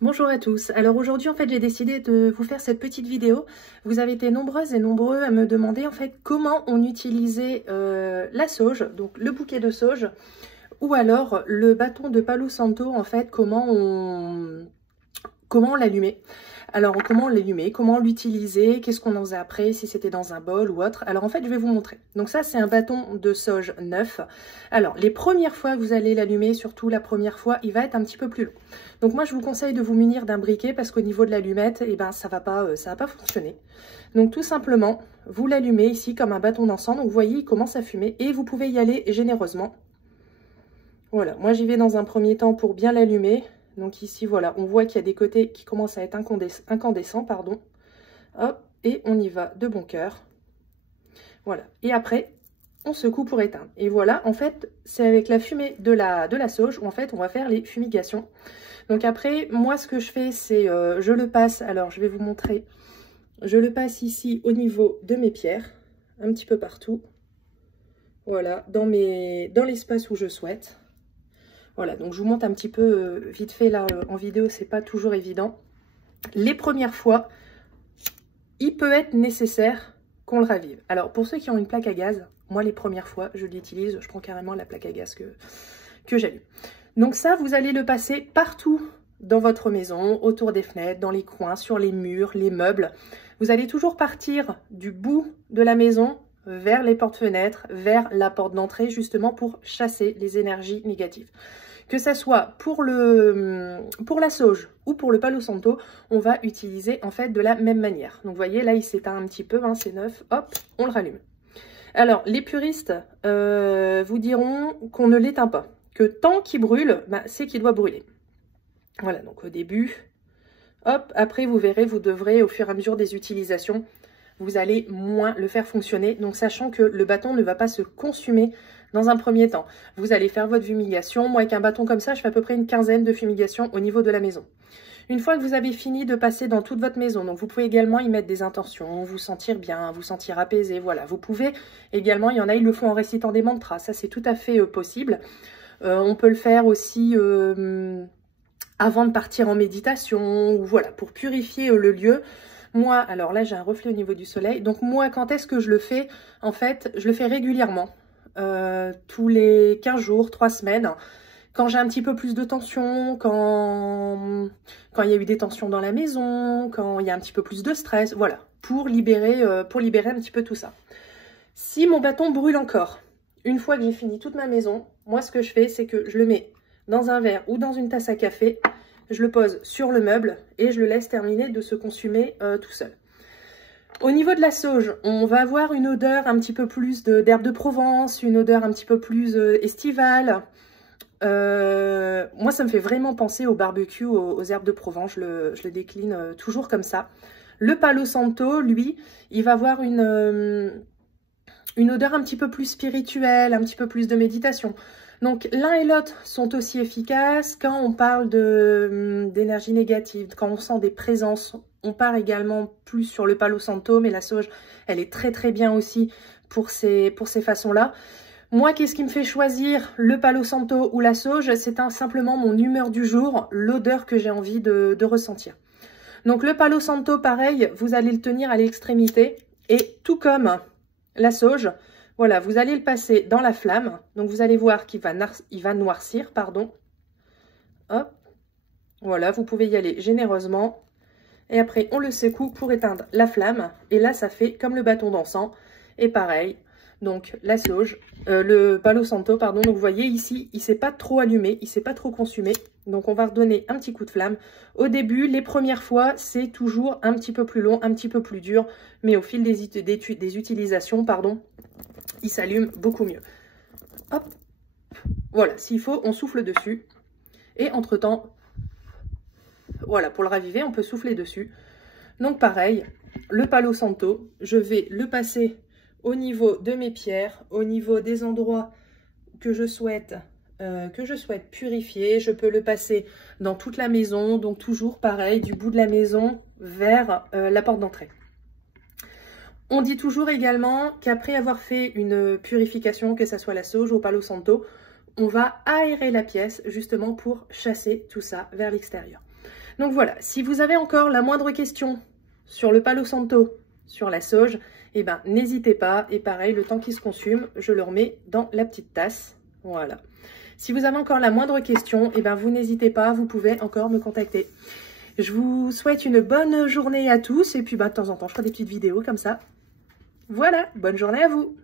Bonjour à tous. Alors aujourd'hui en fait j'ai décidé de vous faire cette petite vidéo. Vous avez été nombreuses et nombreux à me demander en fait comment on utilisait la sauge, donc le bouquet de sauge, ou alors le bâton de Palo Santo en fait, comment on l'allumait. Alors comment l'allumer, comment l'utiliser, qu'est-ce qu'on en faisait après, si c'était dans un bol ou autre. Alors en fait je vais vous montrer. Donc ça c'est un bâton de sauge neuf. Alors les premières fois que vous allez l'allumer, surtout la première fois, il va être un petit peu plus long. Donc moi je vous conseille de vous munir d'un briquet parce qu'au niveau de l'allumette, eh ben, ça va pas fonctionner. Donc tout simplement, vous l'allumez ici comme un bâton d'encens. Donc vous voyez il commence à fumer et vous pouvez y aller généreusement. Voilà, moi j'y vais dans un premier temps pour bien l'allumer. Donc ici, voilà, on voit qu'il y a des côtés qui commencent à être incandescents, pardon. Hop, et on y va de bon cœur. Voilà, et après, on secoue pour éteindre. Et voilà, en fait, c'est avec la fumée de la sauge où en fait, on va faire les fumigations. Donc après, moi, ce que je fais, c'est, je le passe, alors je vais vous montrer. Je le passe ici au niveau de mes pierres, un petit peu partout. Voilà, dans l'espace où je souhaite. Voilà, donc je vous montre un petit peu vite fait là en vidéo, c'est pas toujours évident. Les premières fois, il peut être nécessaire qu'on le ravive. Alors pour ceux qui ont une plaque à gaz, moi les premières fois, je l'utilise, je prends carrément la plaque à gaz que j'allume. Donc ça, vous allez le passer partout dans votre maison, autour des fenêtres, dans les coins, sur les murs, les meubles. Vous allez toujours partir du bout de la maison vers les portes-fenêtres, vers la porte d'entrée, justement pour chasser les énergies négatives. Que ça soit pour la sauge ou pour le Palo Santo, on va utiliser en fait de la même manière. Donc vous voyez, là il s'éteint un petit peu, hein, c'est neuf, hop, on le rallume. Alors les puristes vous diront qu'on ne l'éteint pas, que tant qu'il brûle, bah, c'est qu'il doit brûler. Voilà, donc au début, hop, après vous verrez, vous devrez au fur et à mesure des utilisations, vous allez moins le faire fonctionner. Donc sachant que le bâton ne va pas se consumer dans un premier temps. Vous allez faire votre fumigation. Moi avec un bâton comme ça, je fais à peu près une quinzaine de fumigations au niveau de la maison. Une fois que vous avez fini de passer dans toute votre maison, donc vous pouvez également y mettre des intentions, vous sentir bien, vous sentir apaisé, voilà. Vous pouvez également, il y en a, ils le font en récitant des mantras, ça c'est tout à fait possible. On peut le faire aussi avant de partir en méditation, ou voilà, pour purifier le lieu. Moi, alors là j'ai un reflet au niveau du soleil, donc moi quand est-ce que je le fais? En fait, je le fais régulièrement, tous les 15 jours, 3 semaines, quand j'ai un petit peu plus de tension, quand il y a eu des tensions dans la maison, quand il y a un petit peu plus de stress, voilà, pour libérer un petit peu tout ça. Si mon bâton brûle encore, une fois que j'ai fini toute ma maison, moi ce que je fais, c'est que je le mets dans un verre ou dans une tasse à café, je le pose sur le meuble et je le laisse terminer de se consumer tout seul. Au niveau de la sauge, on va avoir une odeur un petit peu plus d'herbe de Provence, une odeur un petit peu plus estivale. Moi, ça me fait vraiment penser au barbecue, aux herbes de Provence. Je le décline toujours comme ça. Le Palo Santo, lui, il va avoir une odeur un petit peu plus spirituelle, un petit peu plus de méditation. Donc l'un et l'autre sont aussi efficaces. Quand on parle d'énergie négative, quand on sent des présences, on part également plus sur le Palo Santo, mais la sauge, elle est très très bien aussi pour ces façons-là. Moi, qu'est-ce qui me fait choisir le Palo Santo ou la sauge? C'est simplement mon humeur du jour, l'odeur que j'ai envie de ressentir. Donc le Palo Santo, pareil, vous allez le tenir à l'extrémité et tout comme la sauge, voilà, vous allez le passer dans la flamme. Donc vous allez voir qu'il va noircir, pardon. Hop, voilà, vous pouvez y aller généreusement. Et après, on le secoue pour éteindre la flamme. Et là, ça fait comme le bâton d'encens. Et pareil, donc la sauge, le Palo Santo, pardon. Donc vous voyez ici, il ne s'est pas trop allumé, il ne s'est pas trop consumé. Donc on va redonner un petit coup de flamme. Au début, les premières fois, c'est toujours un petit peu plus long, un petit peu plus dur. Mais au fil des utilisations, pardon, il s'allume beaucoup mieux. Hop, voilà, s'il faut, on souffle dessus. Et entre-temps, voilà, pour le raviver, on peut souffler dessus. Donc pareil, le Palo Santo, je vais le passer au niveau de mes pierres, au niveau des endroits que je souhaite purifier. Je peux le passer dans toute la maison, donc toujours pareil, du bout de la maison vers la porte d'entrée. On dit toujours également qu'après avoir fait une purification, que ce soit la sauge ou au Palo Santo, on va aérer la pièce justement pour chasser tout ça vers l'extérieur. Donc voilà, si vous avez encore la moindre question sur le Palo Santo, sur la sauge, eh ben n'hésitez pas. Et pareil, le temps qui se consume, je le remets dans la petite tasse. Voilà. Si vous avez encore la moindre question, eh ben vous n'hésitez pas, vous pouvez encore me contacter. Je vous souhaite une bonne journée à tous. Et puis de temps en temps, je ferai des petites vidéos comme ça. Voilà, bonne journée à vous.